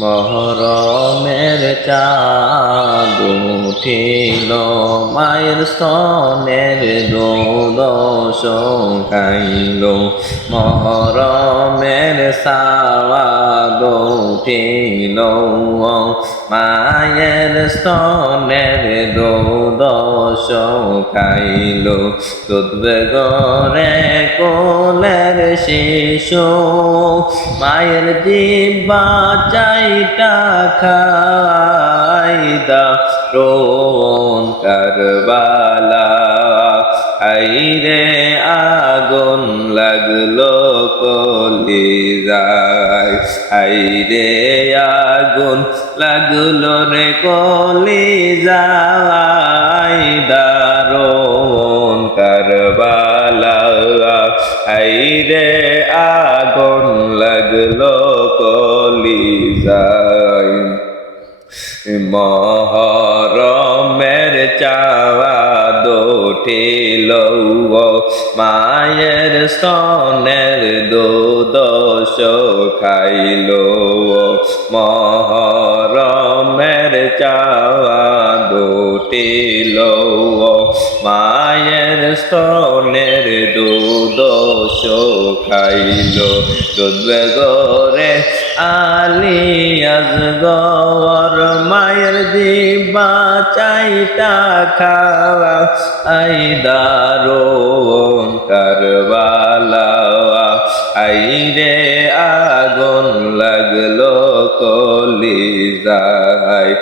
মহরমের চাঁদ উঠিল, মায়ের স্তনের দুধ শুকাইল। মহরমের সাওয়াদ উঠিল, মায়ের স্তনের দুধ শুকাইল। দুধবে গরে কোলের শিশু, মায়ের জিহ্বা চাইটা খাইদা রোন কারবালা। আইরে আগুন লাগলো কলিজায়, আইরে আগুন লাগলো রে কলিজায়। দারুন কারবালা, আইরে আগুন লাগলো কলিজায়। মহরমের চাঁদ উঠিল, মায়ের স্তনের দুধ শুকাইল। মহরমের চাঁদ উঠিল, মায়ের স্তনের দুধ শুকাইল। দুধবে গরে আলিয়াজ গর, মায়ের জিহ্বা চাইটা খাওয়া। আইদারুন কারবালা, আইরে আগুন লাগলো কলিজায়।